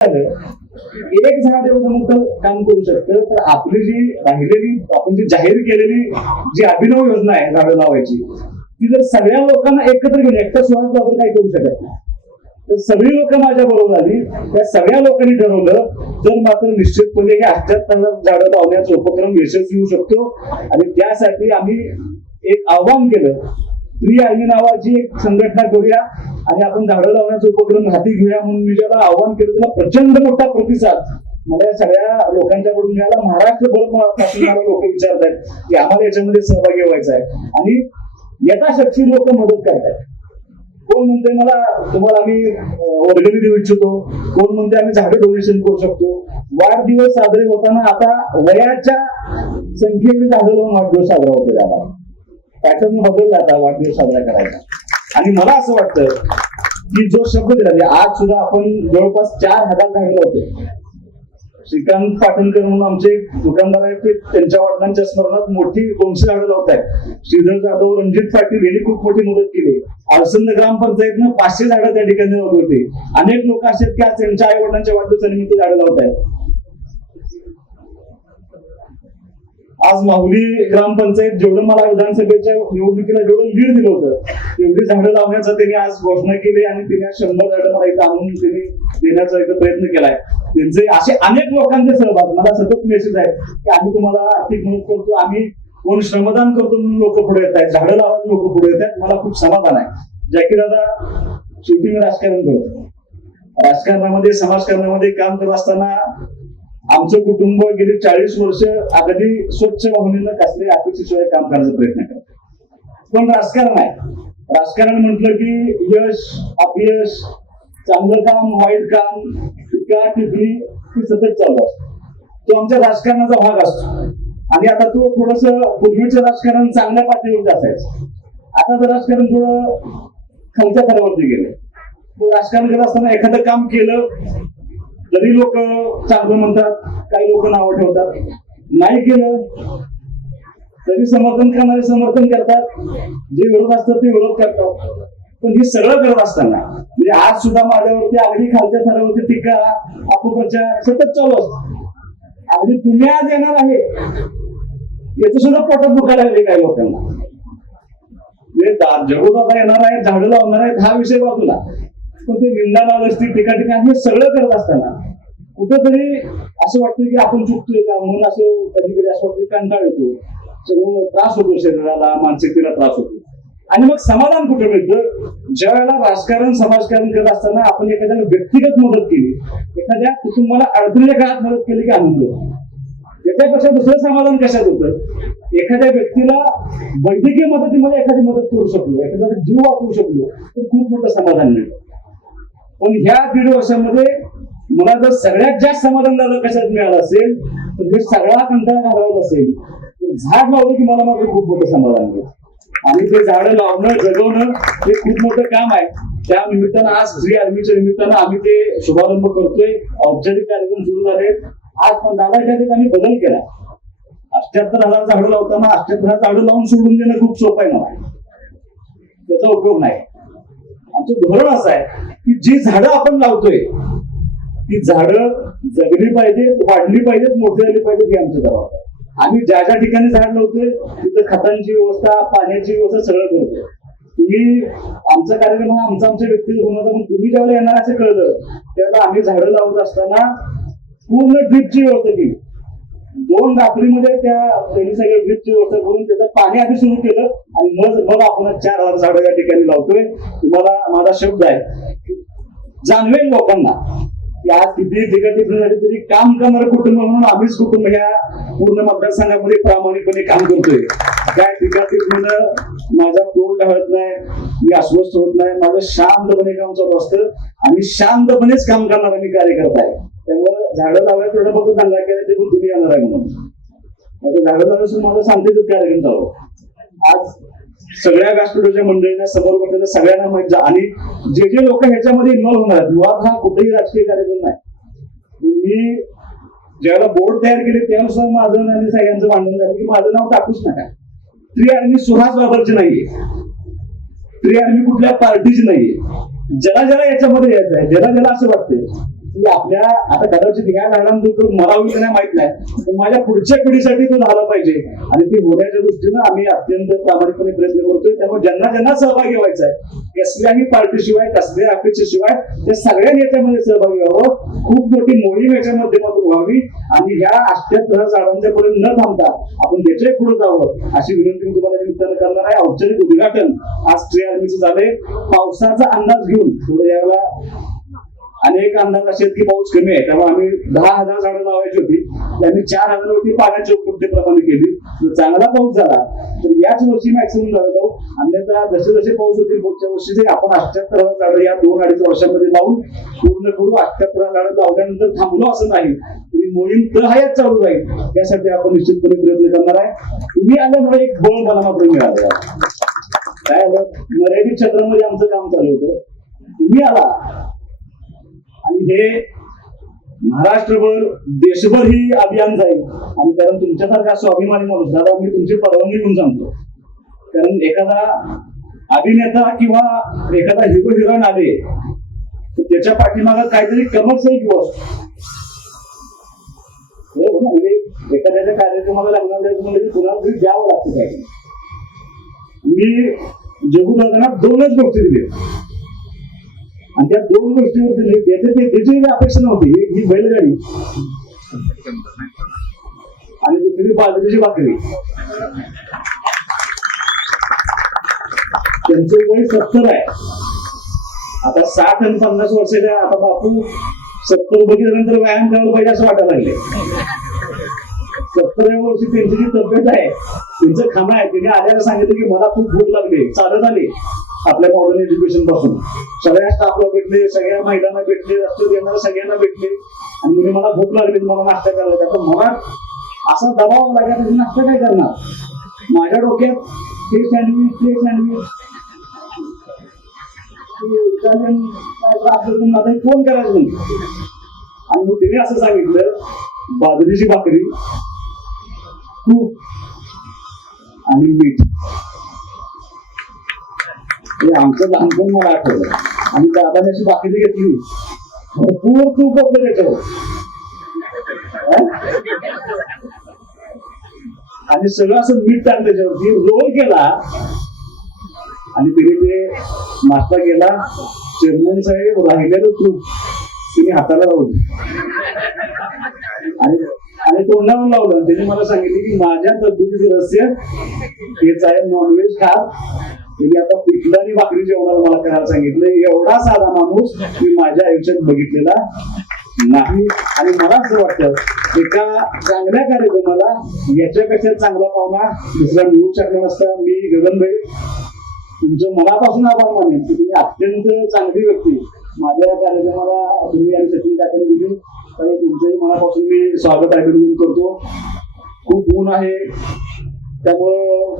एक झाड एवढं मोठं काम करू शकतं, तर आपली जी राहिलेली आपण जी जाहीर केलेली जी अभिनव योजना आहे झाडं लावायची, ती जर सगळ्या लोकांना एकत्र घेऊन एकटा सुहास बाबर काही करू शकत नाही. तर सगळी लोक माझ्या बरोबर आली, त्या सगळ्या लोकांनी ठरवलं तर मात्र निश्चितपणे हे 78,000 झाडं लावण्याचा उपक्रम यशस्वी होऊ शकतो. आणि त्यासाठी आम्ही एक आव्हान केलं, ट्री आर्मी नावाची एक संघटना करूया आणि आपण झाडं लावण्याचा उपक्रम हाती घेऊया म्हणून मी ज्याला आव्हान केलं त्याला प्रचंड मोठा प्रतिसाद मला या सगळ्या लोकांच्याकडून मिळाला. महाराष्ट्रभर लोक विचारत आहेत की आम्हाला याच्यामध्ये सहभागी व्हायचं आहे आणि यथाशक्ती लोक मदत करतात. कोण म्हणते मला तुम्हाला आम्ही वर्गणी देऊ इच्छितो, कोण म्हणते आम्ही झाडं डोनेशन करू शकतो. वाढदिवस साजरे होताना आता वयाच्या संख्येने झाडं लावून वाढदिवस साजरा होतो. त्याला पॅटर्न बदलला आता वाढदिवस साजरा करायचा. आणि मला असं वाटतं की जो शब्द दिला, आज सुद्धा आपण जवळपास 4,000 झाडं लावतो. श्रीकांत पाटणकर म्हणून आमचे दुकानदार आहेत, ते त्यांच्या वडिलांच्या स्मरणात मोठी 200 झाडं लावत आहेत. श्रीधर जाधव, रणजित पाटील यांनी खूप मोठी मदत केली. आळसंद ग्रामपंचायतनं 500 झाडं त्या ठिकाणी लावली होती. अनेक लोक असे आहेत की आज त्यांच्या आई वडिलांच्या वाढदिवसानिमित्त झाडं लावत आहेत. आज माहुली ग्रामपंचायत जेवढं मला विधानसभेच्या निवडणुकीला जेवढं लीड दिलं होतं एवढी झाडं लावण्याचा त्यांनी आज घोषणा केली आणि तिने 100 झाडं मला इथं आणून त्यांनी देण्याचा एक प्रयत्न केलाय. त्यांचे असे अनेक लोकांचे सहभाग मला सतत मेसेज आहे की आम्ही तुम्हाला आर्थिक मदत करतो, आम्ही कोण श्रमदान करतो म्हणून लोक पुढे येत आहेत, झाडं लावायला लोक पुढे येत आहेत. मला खूप समाधान आहे. जॅकी दादा, शेवटी मी राजकारण करतो. राजकारणामध्ये समाजकारणामध्ये काम करत असताना आमचं कुटुंब गेली 40 वर्ष अगदी स्वच्छ भावनेनं कसल्याही अपेक्षेशिवाय काम करण्याचा प्रयत्न करतो. पण राजकारण आहे, राजकारण म्हटलं की यश अपयश, चांगलं काम वाईट काम, टीका टिप्पणी ही सतत चालू असतो. तो आमच्या राजकारणाचा भाग असतो. आणि आता तो थोडस पूर्वीचं राजकारण चांगल्या पातळीवर असायचं, आताचं राजकारण थोडं खालच्या थरावरती गेलं. तो राजकारण करत असताना एखादं काम केलं तरी लोक चांगलं म्हणतात, काही लोक नावं ठेवतात. नाही केलं तरी समर्थन करणारे समर्थन करतात, जे विरोध असतात ते विरोध करतात. पण हे सगळं करत असताना म्हणजे आज सुद्धा माझ्यावरती अगदी खालच्या थरावरती टीका अपप्रचार सतत चालू असतो. अगदी तुम्ही आज येणार आहे याचं सुद्धा पोटात दुखायला लागले काही लोकांना. जगोदादा येणार आहेत, झाडं लावणार आहेत हा विषय बाजूला, पण ते निंदा नालस्ती टीका टीका हे सगळं करत असताना कुठेतरी असं वाटतं की आपण चुकतोय का म्हणून असं कधी कधी असं वाटतं कंटाळ येतो, सगळं त्रास होतो, शरीराला मानसिकतेला त्रास होतो. आणि मग समाधान कुठे मिळतं, ज्या वेळेला राजकारण समाजकारण करत असताना आपण एखाद्याला व्यक्तिगत मदत केली, एखाद्या कुटुंबाला अडचणीच्या काळात मदत केली की आनंद होतो. त्याच्यापेक्षा दुसरं समाधान कशात होतं, एखाद्या व्यक्तीला वैद्यकीय मदतीमध्ये एखादी मदत करू शकलो, एखाद्याचा जीव वाचवू शकलो तर खूप मोठं समाधान मिळतं. पण ह्या 1.5 वर्षामध्ये मला जर सगळ्यात जास्त समाधान झालं कशात मिळालं असेल तर हे सगळा कंटाळा घालवत असेल तर झाड लावलं की मला मात्र खूप मोठं समाधान मिळतं. आणि ते झाडं लावणं जगवणं हे खूप मोठं काम आहे. त्या निमित्तानं आज ट्री आर्मीच्या निमित्तानं आम्ही ते शुभारंभ करतोय. औपचारिक कार्यक्रम सुरू झाले. आज पण दादाच्या आम्ही बदल केला. 78,000 झाडं लावताना 78,000 झाडं लावून सोडून देणं खूप सोपं आहे मला, त्याचा उपयोग नाही. आमचं धोरण असं आहे की जी झाडं आपण लावतोय ती झाडं जगली पाहिजेत, वाढली पाहिजेत, मोठी झाली पाहिजेत हे आमचं जबाबदारी. आम्ही ज्या ज्या ठिकाणी झाड लावतोय तिथं खतांची व्यवस्था, पाण्याची व्यवस्था सगळं करतोय. तुम्ही आमचा कार्यक्रम हा आमच्या व्यक्तीगत होणार, पण तुम्ही ज्यावेळेला येणार असं कळलं त्यावेळेला आम्ही झाडं लावत असताना पूर्ण ड्रीपची व्यवस्था केली. 2 रात्रीमध्ये त्यांनी सगळं ड्रीपची व्यवस्था करून त्याचं पाणी आधी सुरू केलं आणि मग आपण 4,000 झाडं या ठिकाणी लावतोय. तुम्हाला माझा शब्द आहे, जाणवेल लोकांना की आज किती ठिकाणी तरी काम करणारं कुटुंब म्हणून आम्हीच कुटुंब ह्या पूर्ण मतदारसंघामध्ये प्रामाणिकपणे काम करतोय. त्या ठिकाणी माझा तोड ढाळत नाही, मी अस्वस्थ होत नाही, माझं शांतपणे काम चालू असतं आणि शांतपणेच काम करणारा मी कार्यकर्ता आहे. त्यामुळे झाडं लावायला थोडं फक्त दंगा केला ते पण तुम्ही येणार आहे म्हणून झाडं लावण्यासून माझं शांततेत कार्यक्रम चालू. आज सगळ्या व्यासपीठाच्या मंडळींना समोर बसलेल्या सगळ्यांना माहिती आणि जे लोक ह्याच्यामध्ये इन्व्हॉल्व्ह होणार आहेत, मुळात हा कुठेही राजकीय कार्यक्रम नाही. मी ज्यावेळेला बोर्ड तयार केले त्यानुसार माझं आणि सगळ्यांचं भांडण झालं की माझं नाव टाकूच नका. ट्री आर्मी सुहास बाबरची नाहीये, ट्री आर्मी कुठल्या पार्टीची नाहीये. ज्याला ज्याला याच्यामध्ये यायचं आहे, ज्याला ज्याला असं वाटतंय की आपल्या आता कदाचित ह्या झाडांचं मला होईल नाही माहित नाही, पण माझ्या पुढच्या पिढीसाठी तो झाला पाहिजे आणि ते होण्याच्या दृष्टीनं आम्ही अत्यंत प्रामाणिकपणे प्रयत्न करतोय. त्यामुळे ज्यांना ज्यांना सहभागी व्हायचा आहे, कसल्याही पार्टीशिवाय कसल्या अपेक्षेशिवाय त्या सगळ्यांनी याच्यामध्ये सहभागी व्हावं. खूप मोठी मोहीम याच्या माध्यमातून व्हावी आणि ह्या 78 झाडांच्या पुढे न थांबता आपण त्याच्याही पुढे जावं अशी विनंती मी तुम्हाला निमित्तानं करणार आहे. औपचारिक उद्घाटन आज ट्री आर्मीचं झालंय. पावसाचा अंदाज घेऊन पुढे यायला अनेक अंदाज असे आहेत की पाऊस कमी आहे, त्यामुळे आम्ही 10,000 झाडं लावायची होती, त्यांनी 4,000 वरती पाण्याची उपलब्धतेप्रमाणे केली. जर चांगला पाऊस झाला तर याच वर्षी मॅक्सिमम झालं जाऊ, अन्यथा जसे जसे पाऊस होतील पुढच्या वर्षी जे आपण 78,000 झाडं या 2-2.5 वर्षामध्ये लावून पूर्ण करू. 78,000 झाडं लावल्यानंतर थांबलो असं नाही, तरी मोहीम तर हयाच चालू राहील. यासाठी आपण निश्चितपणे प्रयत्न करणार आहे. तुम्ही आल्यामुळे एक बळ मला मात्र मिळालं. काय झालं, मर्यादित क्षेत्रामध्ये आमचं काम चालू होतं, तुम्ही आला आणि हे महाराष्ट्रभर देशभर ही अभियान जाईल. आणि कारण तुमच्यासारखा स्वाभिमानी माणूस, दादा मी तुमची परवानगी घेऊन सांगतो, कारण एखादा अभिनेता किंवा एखादा हिरो हिरोईन आले तर त्याच्या पाठीमागं काहीतरी कमर्शियल किंवा म्हणजे एखाद्याच्या कार्यक्रमाला लागणार म्हणजे कुणाला तरी द्यावं लागतं. काय मी जगू दादांना 2च गोष्टी दिल्या आणि त्या 2 गोष्टीवर दिली, त्याची अपेक्षा नव्हती. ही बैलगाडी आणि दुसरी बाजरीची भाकरी. त्यांचं वय 70 आहे आता. 60 आणि 50 वर्षाच्या आता बापू 70 बघितल्यानंतर व्यायाम करायला पाहिजे असं वाटायला लागले. 70व्या वर्षी त्यांची जी तब्येत आहे, त्यांचं खाणं आहे, तिने आल्याला सांगितलं की मला खूप भूक लागली, चालत आली आपल्या मॉडर्न एज्युकेशन पासून. सगळ्या स्टाफला भेटले, सगळ्या महिलांना भेटले, रस्त्यात येणाऱ्या सगळ्यांना भेटले आणि म्हणजे मला भूक लागली, मला नाश्ता करायचा. तर मला असा दबाव लागला की नाश्ता काय करणार. माझ्या डोक्यात हे सँडविच ते सँडविच आता फोन करायचं नाही. आणि मग तिने असं सांगितलं बाजरीची भाकरी, तूप आणि मीठ. हे आमचं लहानपण मला आठवलं. आणि दादाने अशी भाकरी घेतली, भरपूर तूप होतं त्याच्यावर आणि सगळं असं मीठ टाकलं त्याच्यावरती, रोल केला आणि तिने ते नाश्ता केला. चेअरमन साहेब राहिलेलं तूप तिने हाताला लावलं आणि तोंडावर लावलं. त्याने मला सांगितलं की माझ्या तब्येतीचं रहस्य हेच आहे, नॉनव्हेज खा. त्यांनी आता पिठलं आणि भाकरी जेवणाला मला करायला सांगितलं. एवढा साधा माणूस मी माझ्या आयुष्यात बघितलेला नाही. आणि मला असं वाटतं एका चांगल्या कार्यक्रमाला याच्यापेक्षा चांगला पाहुणा दुसरा मिळू शकला नसता. मी गगनभाई तुमचं मनापासून आभार मानेन की तुम्ही अत्यंत चांगली व्यक्ती माझ्या कार्यक्रमाला तुम्ही आणि सचिन काकाने दिली. आणि तुमचंही मनापासून मी स्वागत अभिनंदन करतो. खूप ऊन आहे त्यामुळं